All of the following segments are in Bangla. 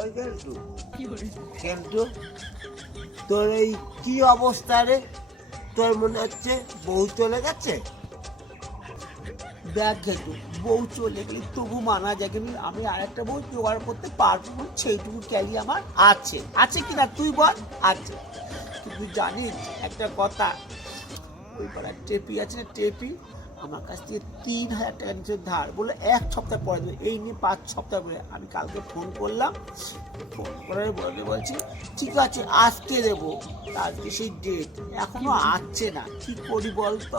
ওই কেলটু কেলটু, তোর এই কি অবস্থা রে? তোর মনে হচ্ছে বউ চলে গেছে? দেখ ঘেটু, বউ চলে গেলে তবু মানা যায়, কিন্তু আমি আর একটা বউ জোগাড় করতে পারবো না, সেইটুকু ক্যালি আমার আছে। আছে কিনা তুই বল? আছে। কিন্তু জানিস একটা কথা, ওই পাড়ার টেপি আছে না, টেপি আমার কাছ থেকে 3,000 টাকা নিচে ধার, বলে 1 সপ্তাহ পরে দেবে। এই নিয়ে 5 সপ্তাহ পরে আমি কালকে ফোন করলাম, ফোন করার বলছি ঠিক আছে আজকে দেবো। আজকে সেই ডেট এখনো আসছে না, কি করি বলতো?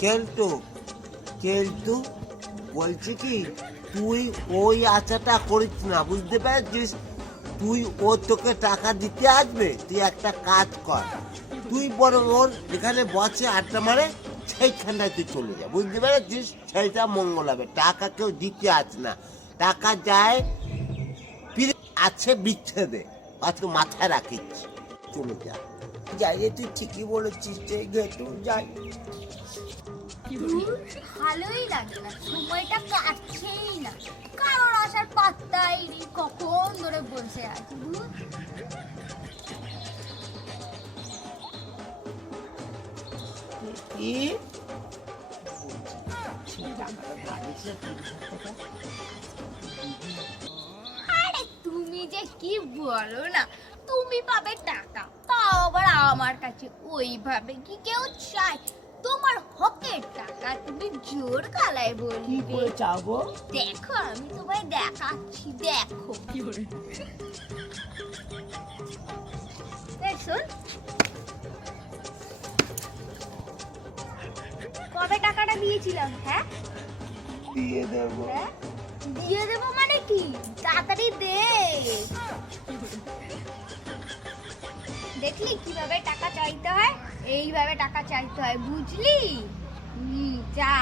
কেলটু কেলটু বলছি কি, তুই ওই আশাটা করিস না, বুঝতে পেরেছিস? তুই ও তোকে টাকা দিতে আসবে, তুই একটা কাজ কর, তুই বরং ওর যেখানে বসে আড্ডা মারে সেইখানটায় তুই চলে যা, বুঝতে পেরেছিস? সেইটা মঙ্গল হবে। টাকা কেউ দিতে আসে না, টাকা যায় ফিরে আছে বিচ্ছেদে, অত মাথায় রাখিস। চলে যা। যাই রে, তুই ঠিকই বলেছিস রে ঘেটু, যাই। ভালোই লাগে না, সময়টা কাটছেই না, কারোর আসার পাত্তাই নেই, কখন ধরে বসে আছি। কি আরে তুমি যে কি বলো না, তুমি পাবে টাকা, তাও আবার আমার কাছে, ওইভাবে কি কেউ চায়? তোমার হকের টাকা তুমি জোর গলায় কি বলবে? করে চাবো? দেখো আমি তোমায় দেখাচ্ছি, দেখো। এই শোন, কবে টাকাটা দিয়েছিলাম? হ্যাঁ দিয়ে দেবো। হ্যাঁ, দিয়ে দেবো মানে কি? তাড়াতাড়ি দে। দেখলি কিভাবে টাকা চাইতে হয়? এইভাবে টাকা চাইতে হয়, বুঝলি? যা।